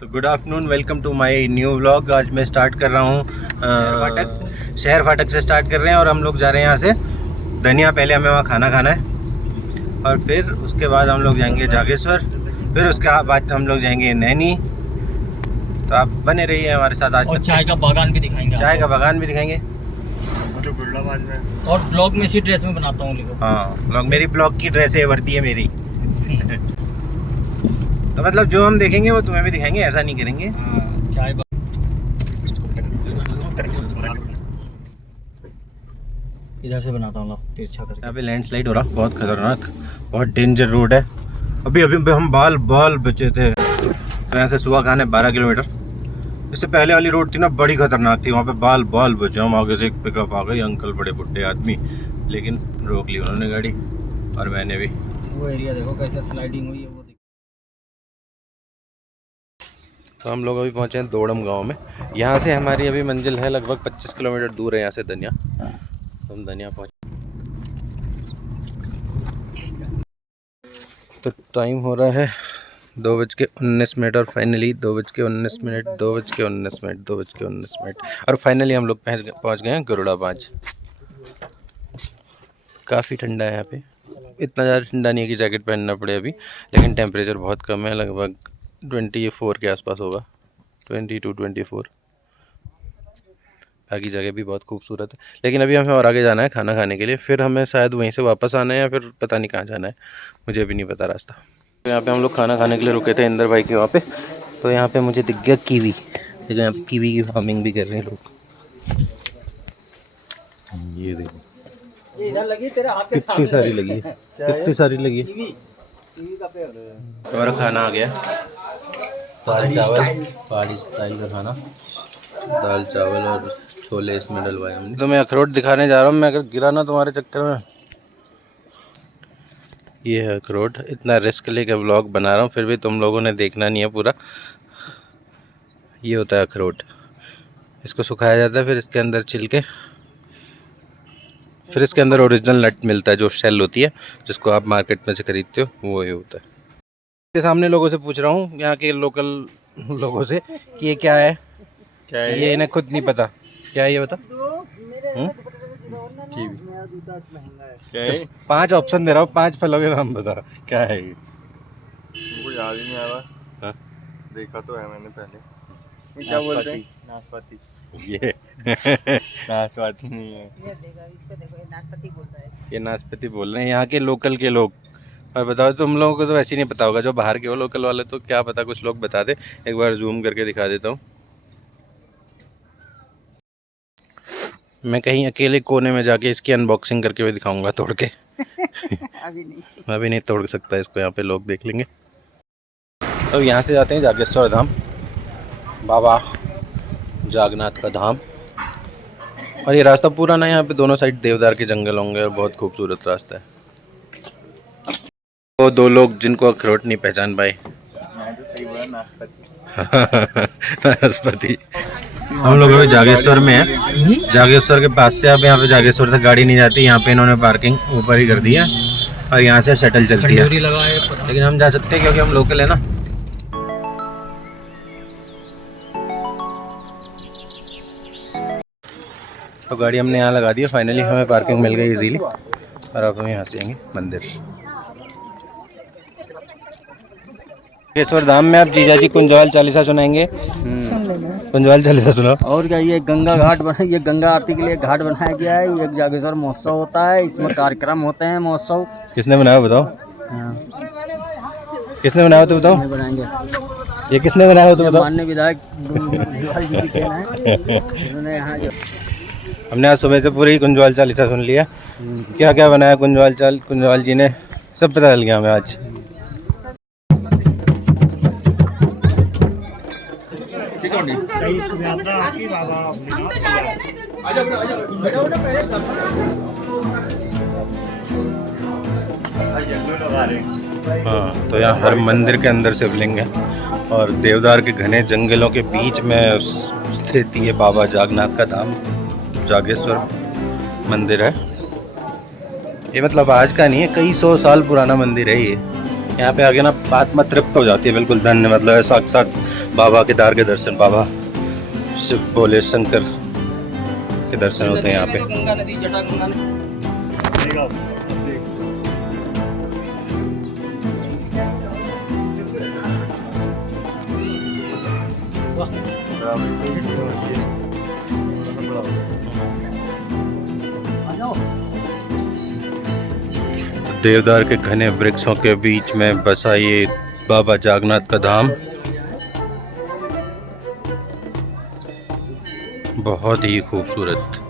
तो good afternoon, welcome to my new vlog. आज मैं स्टार्ट कर रहा हूँ शहर फाटक से स्टार्ट कर रहे हैं और हम लोग जा रहे हैं यहाँ से धनिया। पहले हमें वहाँ खाना खाना है और फिर उसके बाद हम लोग जाएंगे जागेश्वर, फिर उसके बाद हम लोग जाएंगे नैनी। तो आप बने रहिए हमारे साथ आज और चाय का बागान भी दिखाएंगे, चाय का बागान भी दिखाएंगे और ब्लॉग में इसी ड्रेस में बनाता हूँ। हाँ, ब्लॉग मेरी ब्लॉग की ड्रेस है, वर्दी है मेरी। तो मतलब जो हम देखेंगे वो तुम्हें भी दिखाएंगे, ऐसा नहीं करेंगे। चाय इधर से बनाता हूँ तिरछा करके। यहाँ पे लैंडस्लाइड हो रहा, बहुत खतरनाक, बहुत डेंजर रोड है। अभी हम बाल बचे थे। तो यहाँ से सुबह खाने 12 किलोमीटर। इससे पहले वाली रोड थी ना, बड़ी खतरनाक थी, वहाँ पे बाल बचे। हम आगे से एक पिकअप आ गई, अंकल बड़े बुढ़े आदमी, लेकिन रोक ली उन्होंने गाड़ी और मैंने भी। वो एरिया देखो कैसे स्लाइडिंग हुई है वो। तो हम लोग अभी पहुँचे हैं दोड़म गांव में। यहाँ से हमारी अभी मंजिल है लगभग 25 किलोमीटर दूर है यहाँ से धनिया। तो हम धनिया पहुँचे। तो टाइम हो रहा है 2:19 और फाइनली 2:19 और फाइनली हम लोग पहुँच गए हैं गरुड़ा 5। काफ़ी ठंडा है यहाँ पे, इतना ज़्यादा ठंडा नहीं है कि जैकेट पहनना पड़े अभी, लेकिन टेम्परेचर बहुत कम है, लगभग 24 के आसपास होगा, 22-24। बाकी जगह भी बहुत खूबसूरत है, लेकिन अभी हमें और आगे जाना है खाना खाने के लिए। फिर हमें शायद वहीं से वापस आना है या फिर पता नहीं कहाँ जाना है, मुझे भी नहीं पता रास्ता। तो यहाँ पे हम लोग खाना खाने के लिए रुके थे इंदर भाई के वहाँ पे। तो यहाँ पे मुझे दिख गया कीवी, देखो यहाँ पे कीवी की फार्मिंग भी कर रहे हैं लोग। ये देखो कितनी सारी लगी है, कितनी सारी लगी है। हमारा खाना आ गया, दाल चावल, पहाड़ी स्टाइल का खाना, दाल चावल और छोले इसमें डलवाए हमने। तो मैं अखरोट दिखाने जा रहा हूँ, मैं अगर गिरा ना तुम्हारे चक्कर में। ये है अखरोट, इतना रिस्क लेकर व्लॉग बना रहा हूँ, फिर भी तुम लोगों ने देखना नहीं है पूरा। ये होता है अखरोट, इसको सुखाया जाता है, फिर इसके अंदर छिलके, फिर इसके अंदर ओरिजिनल नट मिलता है, जो शेल होती है जिसको आप मार्केट में से खरीदते हो, वो ये होता है। इसके सामने लोगों से पूछ रहा हूँ, यहाँ के लोकल लोगों से, कि ये क्या है। ये इन्हें खुद नहीं पता क्या है, ये बता। क्या है? 5 ऑप्शन दे रहा हूँ, 5 फलों के नाम बता, क्या है ये? मुझे याद ही नहीं आ रहा। हाँ? देखा तो है मैंने पहले। क्या बोलते हैं? नाशपाती। ये नाशपाती नहीं है, ये नाशपाती बोल रहे हैं यहाँ के लोकल के लोग। और बताओ, तुम लोगों को तो ऐसे नहीं पता होगा, जो बाहर के हो लोकल वाले, तो क्या पता, कुछ लोग बता दे। एक बार जूम करके दिखा देता हूँ। मैं कहीं अकेले कोने में जाके इसकी अनबॉक्सिंग करके भी दिखाऊंगा तोड़ के। अभी नहीं तोड़ सकता इसको, यहाँ पे लोग देख लेंगे। तो यहाँ से जाते हैं जागेश्वर धाम, बाबा जागनाथ का धाम। और ये रास्ता पूरा ना, यहाँ पे दोनों साइड देवदार के जंगल होंगे और बहुत खूबसूरत रास्ता है। वो 2 लोग जिनको अखरोट नहीं पहचान पाए। नाशपाती। हम लोग अभी जागेश्वर में हैं, जागेश्वर के पास से। अब यहाँ पे जागेश्वर तक गाड़ी नहीं जाती, यहाँ पे इन्होंने पार्किंग ऊपर ही कर दिया और यहाँ से शटल चलती है, लेकिन हम जा सकते हैं क्योंकि हम लोकल है ना। तो गाड़ी हमने यहाँ लगा दी है, फाइनली हमें पार्किंग मिल गई इजीली। और अब हम यहाँ से आएंगे मंदिर। जागेश्वर धाम में आप जीजा जी कुंजवाल चालीसा सुनाएंगे। कुंजवाल चालीसा सुनाओ। और क्या, ये गंगा घाट बना, ये गंगा आरती के लिए घाट बनाया गया है। ये जागेश्वर महोत्सव होता है, इसमें कार्यक्रम होते हैं। महोत्सव किसने बनाया बताओ? किसने बनाया तो बताओ? बनाएंगे। ये किसने बनाया तो बताओ? माननीय विधायक जी की कहना है, उन्होंने यहाँ जो हमने आज सुबह से पूरी कुंजवाल चालीसा सुन लिया। क्या क्या बनाया कुंजवाल जी ने, सब पता चल गया हमें आज। हाँ, तो यहाँ हर मंदिर के अंदर शिवलिंग है और देवदार के घने जंगलों के बीच में स्थित ये बाबा जागनाथ का धाम जागेश्वर मंदिर है। ये मतलब आज का नहीं है, कई 100 साल पुराना मंदिर है ये। यहाँ पे आगे ना आत्मा तृप्त हो जाती है, बिल्कुल धन्य, मतलब है साक्षात बाबा केदार के दर्शन, बाबा शिव भोले शंकर के दर्शन होते हैं यहाँ पे। गंगा नदी, जटा गंगा नदी। देवदार के घने वृक्षों के बीच में बसा ये बाबा जागनाथ का धाम बहुत ही खूबसूरत।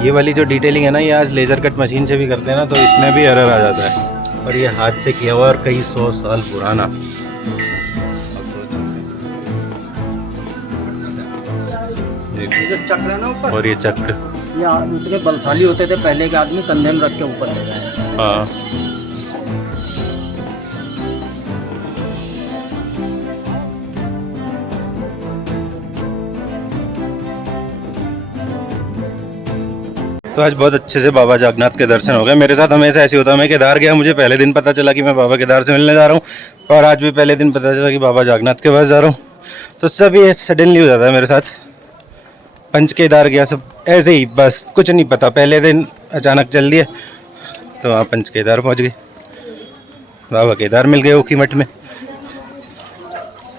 ये वाली जो डिटेलिंग है ना, ये आज लेज़र कट मशीन से भी करते हैं ना, तो इसमें भी एरर आ जाता है। और ये हाथ से किया हुआ और कई 100 साल पुराना। जो चक्र है ना ऊपर, और ये चक्र, ये इतने बलशाली होते थे पहले के आदमी, कंधे में रख के ऊपर ले गए। हाँ। तो आज बहुत अच्छे से बाबा जागनाथ के दर्शन हो गए। मेरे साथ हमेशा ऐसे होता है, मैं केदार गया, मुझे पहले दिन पता चला कि मैं बाबा केदार से मिलने जा रहा हूँ, और आज भी पहले दिन पता चला कि बाबा जागनाथ के पास जा रहा हूँ। तो सब ये सडनली हो जाता है मेरे साथ। पंच केदार गया, सब ऐसे ही, बस कुछ नहीं पता, पहले दिन अचानक चल दिया तो वहाँ पंच केदार पहुँच गए, बाबा केदार मिल गए ओखी मठ में,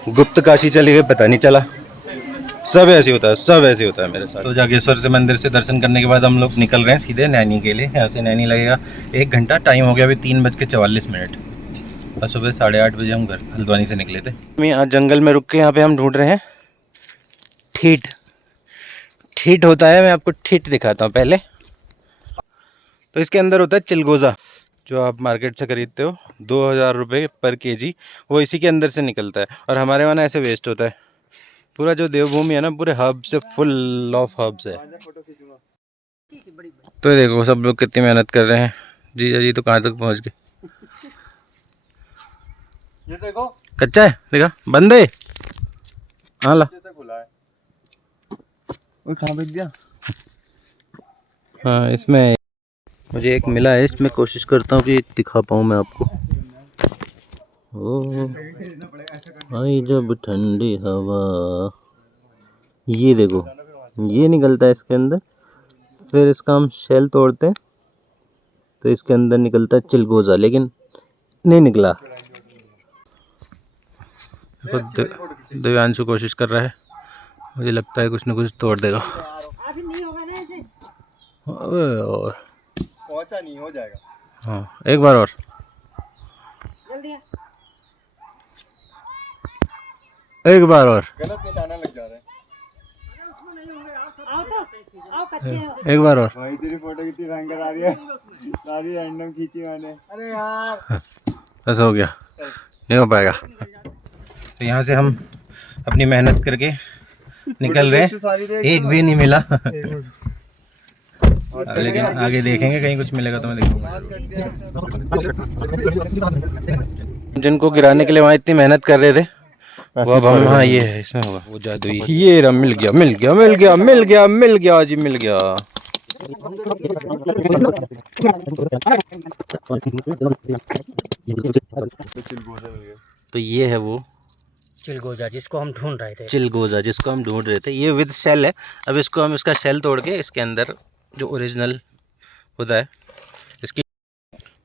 गुप्त काशी चले गए, पता नहीं चला। सब ऐसे होता है, सब ऐसे होता है मेरे साथ। तो जागेश्वर से मंदिर से दर्शन करने के बाद हम लोग निकल रहे हैं सीधे नैनी के लिए। यहाँ से नैनी लगेगा 1 घंटा, टाइम हो गया अभी 3:44। और सुबह 8:30 बजे हम घर हल्द्वानी से निकले थे। हम यहाँ जंगल में रुक के यहाँ पे हम ढूंढ रहे हैं ठीठ। ठीठ होता है, मैं आपको ठीठ दिखाता हूँ पहले। तो इसके अंदर होता है चिलगोज़ा, जो आप मार्केट से खरीदते हो 2000 रुपये पर kg, वो इसी के अंदर से निकलता है। और हमारे वहाँ ऐसे वेस्ट होता है। पूरा जो देवभूमि है ना, पूरे हर्ब से फुल ऑफ हर्ब्स है। तो ये देखो सब लोग कितनी मेहनत कर रहे हैं। जीजा जी तो कहाँ तक पहुँच गए। ये देखो कच्चा है, देखा बंद है। हाँ ला, कहाँ भेज दिया। हाँ इसमें मुझे एक मिला है, इसमें कोशिश करता हूँ कि दिखा पाऊँ मैं आपको। ओ आई जब ठंडी हवा, ये देखो ये निकलता है इसके अंदर। फिर इसका हम शेल तोड़ते हैं तो इसके अंदर निकलता है चिलगोज़ा, लेकिन नहीं निकला। दिव्यांशु कोशिश कर रहा है, मुझे लगता है कुछ ना कुछ तोड़ देगा। और पहुंचा नहीं, हो जाएगा। हाँ एक बार और, एक बार और, गलत निशाना लग जा रहा है। एक बार और। भाई तेरी फोटो कितनी भयंकर आ रही है, सारी रैंडम खींची मैंने। अरे यार बस हो गया, नहीं हो पाएगा। तो यहाँ से हम अपनी मेहनत करके निकल रहे हैं, एक भी नहीं मिला। लेकिन आगे देखेंगे, कहीं कुछ मिलेगा तो मैं देखूंगा। जिनको गिराने के लिए वहाँ इतनी मेहनत कर रहे थे, वो अब हम, हाँ ये है, इसमें होगा वो जादुई। ये रहा, मिल गया मिल गया मिल गया मिल गया मिल गया जी, मिल गया। तो ये है वो चिलगोजा जिसको हम ढूंढ रहे थे। चिलगोज़ा जिसको हम ढूंढ रहे थे। ये विद शेल है। अब इसको हम, इसका शेल तोड़ के इसके अंदर जो ओरिजिनल होता है इसकी।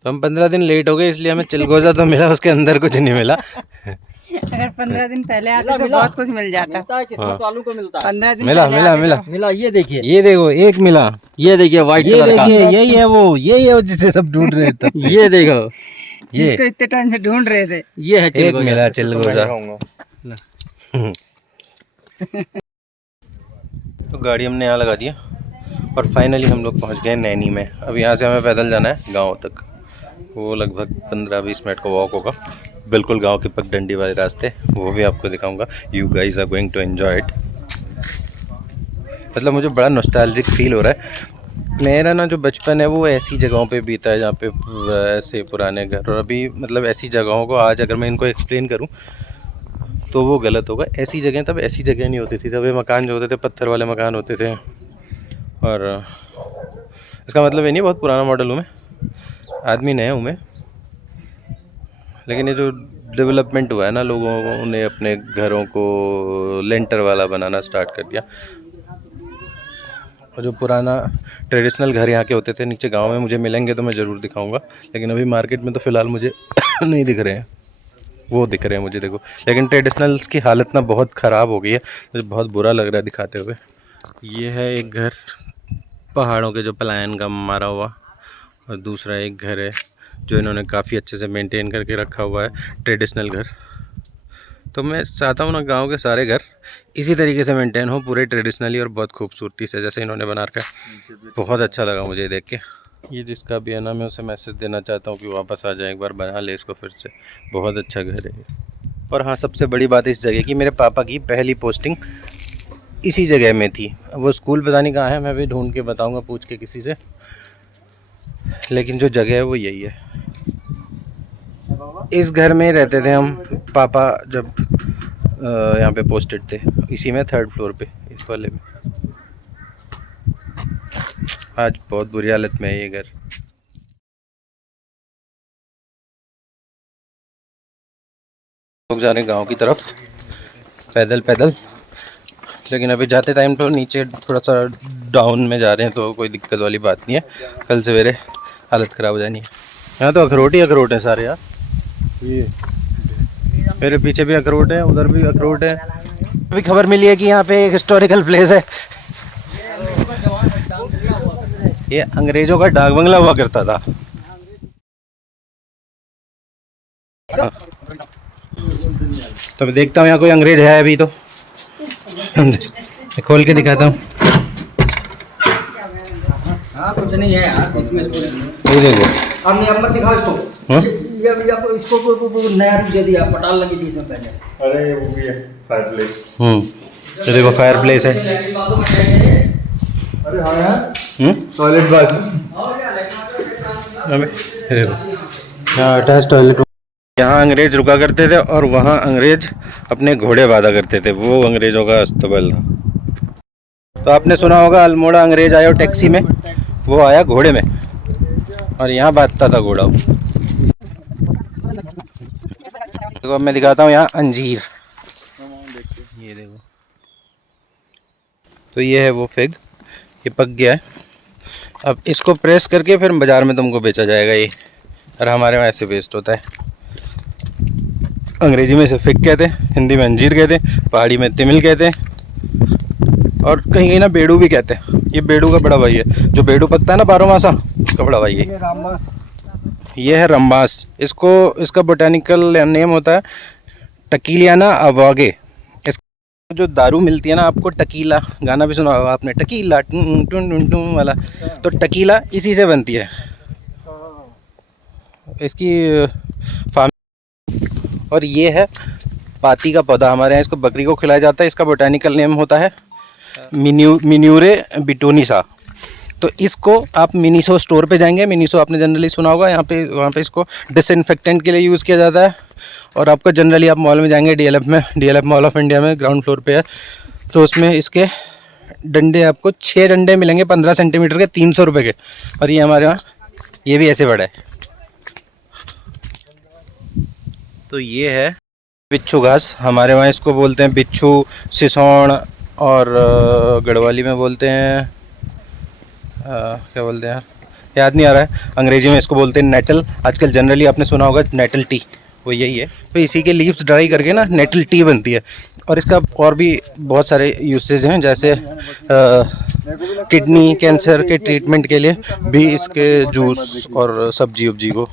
तो हम 15 दिन लेट हो गए, इसलिए हमें चिलगोज़ा तो मिला, उसके अंदर कुछ नहीं मिला। अगर 15 दिन पहले आते तो बहुत कुछ मिल जाता। किस्मत वालों को मिलता है। 15 दिन मिला पहले मिला आते मिला तो- मिला, ये देखिए, ये देखो एक मिला, ये देखिए व्हाइट ये कलर का। देखिए यही है वो, यही है वो जिसे सब ढूंढ रहे थे। ये देखो, ये जिसको इतने टाइम से ढूंढ रहे थे। ये है एक चिलगोजा। मिला चिलगोज़ा। तो गाड़ी हमने यहाँ लगा दिया और फाइनली हम लोग पहुँच गए नैनी में। अब यहाँ से हमें पैदल जाना है गांव तक, वो लगभग 15-20 मिनट का वॉक होगा, बिल्कुल गांव के पगडंडी वाले रास्ते, वो भी आपको दिखाऊंगा। You guys are going to enjoy it. मतलब मुझे बड़ा नॉस्टैल्जिक फील हो रहा है। मेरा ना जो बचपन है वो ऐसी जगहों पे बीता है जहाँ पे ऐसे पुराने घर, और अभी मतलब ऐसी जगहों को आज अगर मैं इनको एक्सप्लेन करूँ तो वो गलत होगा। ऐसी जगह तब ऐसी जगह नहीं होती थी, तब ये मकान जो होते थे पत्थर वाले मकान होते थे। और इसका मतलब ये नहीं बहुत पुराना मॉडल हूँ मैं, आदमी नया हूँ मैं, लेकिन ये जो डेवलपमेंट हुआ है ना, लोगों ने अपने घरों को लेंटर वाला बनाना स्टार्ट कर दिया। और जो पुराना ट्रेडिशनल घर यहाँ के होते थे नीचे गांव में, मुझे मिलेंगे तो मैं ज़रूर दिखाऊंगा, लेकिन अभी मार्केट में तो फ़िलहाल मुझे नहीं दिख रहे हैं। वो दिख रहे हैं मुझे, देखो, लेकिन ट्रेडिशनल्स की हालत ना बहुत ख़राब हो गई है, मुझे बहुत बुरा लग रहा है दिखाते हुए। ये है एक घर पहाड़ों के जो पलायन का मारा हुआ, और दूसरा एक घर है जो इन्होंने काफ़ी अच्छे से मेंटेन करके रखा हुआ है, ट्रेडिशनल घर। तो मैं चाहता हूँ ना गांव के सारे घर इसी तरीके से मेंटेन हो, पूरे ट्रेडिशनली और बहुत खूबसूरती से जैसे इन्होंने बना रखा है। बहुत अच्छा लगा मुझे देख के। ये जिसका भी है ना, मैं उसे मैसेज देना चाहता हूँ कि वापस आ जाए, एक बार बना ले इसको फिर से, बहुत अच्छा घर है। और हाँ, सबसे बड़ी बात इस जगह की, मेरे पापा की पहली पोस्टिंग इसी जगह में थी। अब वो स्कूल पता नहीं कहाँ है, मैं भी ढूंढ के बताऊँगा पूछ के किसी से, लेकिन जो जगह है वो यही है। इस घर में रहते थे हम, पापा जब यहाँ पे पोस्टेड थे, इसी में 3rd फ्लोर पे, इस वाले में। आज बहुत बुरी हालत में है ये घर। लोग जा रहे हैं गांव की तरफ पैदल पैदल, लेकिन अभी जाते टाइम तो नीचे थोड़ा सा डाउन में जा रहे हैं, तो कोई दिक्कत वाली बात नहीं है। कल सवेरे हालत ख़राब हो जानी है। यहाँ तो अखरोट ही अखरोट है सारे यार। ये मेरे पीछे भी अखरोट है, उधर भी अखरोट है। अभी खबर मिली है कि यहाँ पे एक हिस्टोरिकल प्लेस है, ये अंग्रेजों का डाक बंगला हुआ करता था। हाँ। तो मैं देखता हूँ यहाँ कोई अंग्रेज है अभी, तो खोल के दिखाता हूँ। हाँ कुछ नहीं है यार इसमें, ये देखो, आपने अब मत दिखाओ इसको। हाँ? ये अभी आपको इसको को नया रूप दे दिया, पटाल लगी थी इसमें पहले। अरे वो भी है फायरप्लेस। ये देखो फायर प्लेस है। अरे हाँ यार, टॉयलेट बाथरूम। ये देखो, यहाँ अटैच टॉयलेट। यहाँ अंग्रेज रुका करते थे और वहाँ अंग्रेज अपने घोड़े बांधा करते थे, वो अंग्रेजों का अस्तबल था। तो आपने सुना होगा अल्मोड़ा अंग्रेज आया टैक्सी में, वो आया घोड़े में और यहाँ बांधता था घोड़ा। तो अब मैं दिखाता हूँ यहाँ अंजीर, ये देखो। तो ये है वो फिग, ये पक गया है। अब इसको प्रेस करके फिर बाज़ार में तुमको बेचा जाएगा ये, और हमारे वहाँ ऐसे वेस्ट होता है। अंग्रेजी में इसे फिग कहते हैं, हिंदी में अंजीर कहते हैं, पहाड़ी में तिमिल कहते हैं, और कहीं कहीं ना बेड़ू भी कहते हैं। ये बेड़ू का बड़ा भाई है, जो बेड़ू पकता है ना 12 मासा, उसका बड़ा भाई है। ये है रम्बास, इसको इसका बोटेनिकल नेम होता है टकीलियाना अवागे। इसका जो दारू मिलती है ना आपको, टकीला, गाना भी सुना होगा आपने, टकीला टूं टूं टूं टूं वाला, तो टकीला इसी से बनती है। इसकी फार्म। और ये है पाती का पौधा, हमारे यहाँ इसको बकरी को खिलाया जाता है। इसका बोटेनिकल नेम होता है मिन्यूरे बिटोनिसा। तो इसको आप मिनीसो स्टोर पे जाएंगे, मिनीसो आपने जनरली सुना होगा, यहाँ पे वहाँ पे इसको डिसइंफेक्टेंट के लिए यूज़ किया जाता है। और आपको जनरली आप मॉल में जाएंगे, डीएलएफ मॉल ऑफ इंडिया में ग्राउंड फ्लोर पे है, तो उसमें इसके डंडे आपको 6 डंडे मिलेंगे 15 सेंटीमीटर के, 300 रुपये के। और ये हमारे वहाँ ये भी ऐसे बड़ा है। तो ये है बिच्छू घास, हमारे वहाँ इसको बोलते हैं बिच्छू, सिसौण, और गढ़वाली में बोलते हैं क्या बोलते हैं यार, याद नहीं आ रहा है। अंग्रेजी में इसको बोलते हैं नेटल। आजकल जनरली आपने सुना होगा नेटल टी, वो यही है। तो इसी के लीव्स ड्राई करके ना नेटल टी बनती है। और इसका और भी बहुत सारे यूसेज हैं, जैसे किडनी कैंसर के ट्रीटमेंट के लिए भी इसके जूस और सब्जी उब्जी को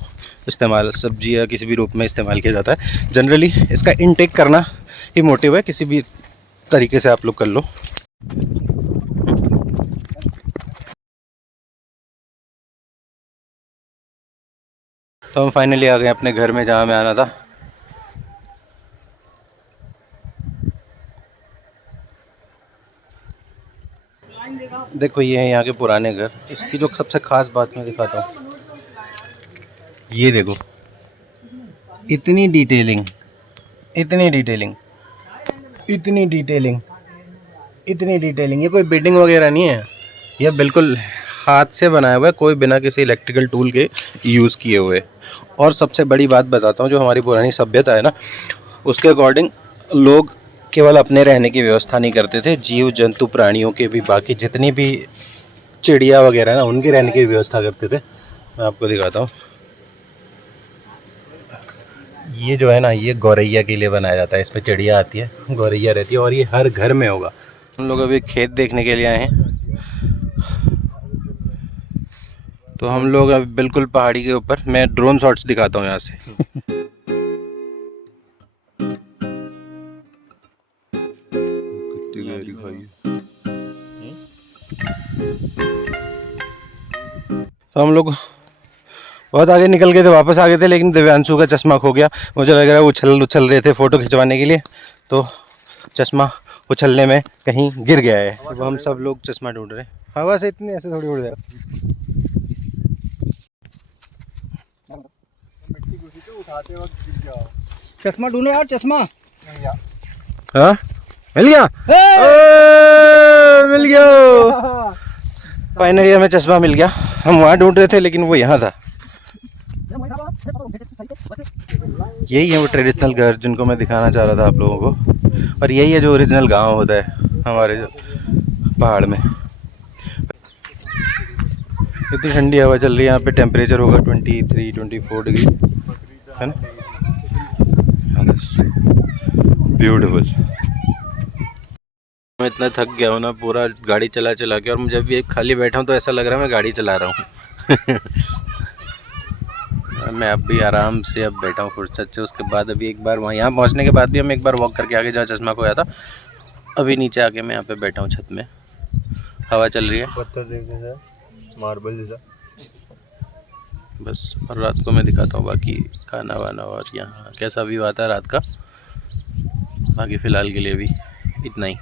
इस्तेमाल, सब्जी या किसी भी रूप में इस्तेमाल किया जाता है। जनरली इसका इनटेक करना ही मोटिव है, किसी भी तरीके से आप लोग कर लो। तो हम फाइनली आ गए अपने घर में, जहाँ मैं आना था। देखो ये है यहाँ के पुराने घर। इसकी जो सबसे ख़ास बात मैं दिखाता हूँ, ये देखो, इतनी डिटेलिंग, इतनी डिटेलिंग, इतनी डिटेलिंग, इतनी डिटेलिंग। ये कोई बिल्डिंग वगैरह नहीं है, ये बिल्कुल हाथ से बनाया हुआ है, कोई बिना किसी इलेक्ट्रिकल टूल के यूज़ किए हुए। और सबसे बड़ी बात बताता हूँ, जो हमारी पुरानी सभ्यता है ना, उसके अकॉर्डिंग लोग केवल अपने रहने की व्यवस्था नहीं करते थे, जीव जंतु प्राणियों के भी, बाकी जितनी भी चिड़िया वगैरह है ना, उनके रहने की व्यवस्था करते थे। मैं आपको दिखाता हूँ, ये जो है ना, ये गौरैया के लिए बनाया जाता है। इसमें चिड़िया आती है, गौरैया रहती है, और ये हर घर में होगा। हम लोग अभी खेत देखने के लिए आए हैं, तो हम लोग अभी बिल्कुल पहाड़ी के ऊपर, मैं ड्रोन शॉट्स दिखाता हूँ यहाँ से। तो हम लोग बहुत आगे निकल गए थे, वापस आ गए थे, लेकिन दिव्यांशु का चश्मा खो गया। मुझे लग रहा है उछल रहे थे फ़ोटो खिंचवाने के लिए, तो चश्मा उछलने में कहीं गिर गया है। अब हम सब लोग चश्मा ढूंढ रहे हैं। हवा से इतनी ऐसे थोड़ी उड़ जाएगा। उठाते वक्त गिर जाओ। चश्मा ढूंढो यार, चश्मा। हाँ मिल गया, मिल गया। फाइनली हमें चश्मा मिल गया। हम वहाँ ढूंढ रहे थे, लेकिन वो यहाँ था। यही है वो ट्रेडिशनल घर जिनको मैं दिखाना चाह रहा था आप लोगों को, और यही है जो ओरिजिनल गांव होता है हमारे जो पहाड़ में। इतनी ठंडी हवा चल रही है यहाँ पे, टेम्परेचर होगा 23-24 डिग्री, है ना। ब्यूटीफुल। मैं इतना थक गया हूँ ना, पूरा गाड़ी चला चला के, और मुझे भी खाली बैठा हूँ तो ऐसा लग रहा है मैं गाड़ी चला रहा हूँ। मैं अब भी आराम से अब बैठा हूँ फुर्सत से। उसके बाद अभी एक बार यहाँ पहुँचने के बाद भी हम एक बार वॉक करके आगे जहाँ चश्मा खोया था, अभी नीचे आके मैं यहाँ पे बैठा हूँ छत में, हवा चल रही है, पत्थर देखने से मार्बल जैसा। बस। और रात को मैं दिखाता हूँ बाकी खाना वाना और यहाँ कैसा व्यू आता है रात का। बाकी फ़िलहाल के लिए भी इतना ही।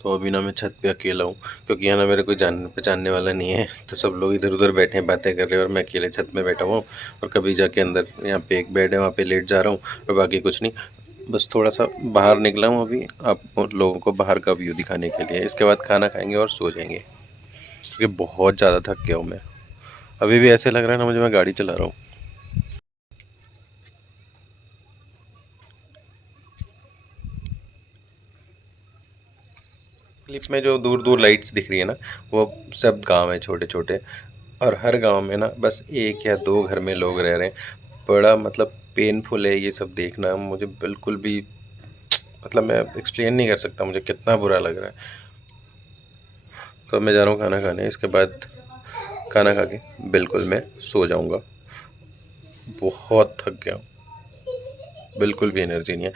तो अभी ना मैं छत पे अकेला हूँ, क्योंकि यहाँ ना मेरे कोई जान पहचानने वाला नहीं है, तो सब लोग इधर उधर बैठे हैं, बातें कर रहे हैं, और मैं अकेले छत में बैठा हुआ हूँ। और कभी जाके अंदर यहाँ पे एक बेड है, वहाँ पे लेट जा रहा हूँ, और बाकी कुछ नहीं। बस थोड़ा सा बाहर निकला हूँ अभी आप लोगों को बाहर का व्यू दिखाने के लिए। इसके बाद खाना खाएँगे और सो जाएंगे, क्योंकि बहुत ज़्यादा थक गया हूँ मैं। अभी भी ऐसे लग रहा है ना मुझे मैं गाड़ी चला रहा हूँ। क्लिप में जो दूर दूर लाइट्स दिख रही है ना, वो सब गांव है छोटे छोटे, और हर गांव में ना बस 1 या 2 घर में लोग रह रहे हैं। बड़ा मतलब पेनफुल है ये सब देखना, मुझे बिल्कुल भी, मतलब मैं एक्सप्लेन नहीं कर सकता मुझे कितना बुरा लग रहा है। तो मैं जा रहा हूँ खाना खाने, इसके बाद खाना खा के बिल्कुल मैं सो जाऊँगा। बहुत थक गया हूँ, बिल्कुल भी एनर्जी नहीं है।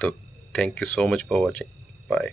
तो thank you so much for watching, bye.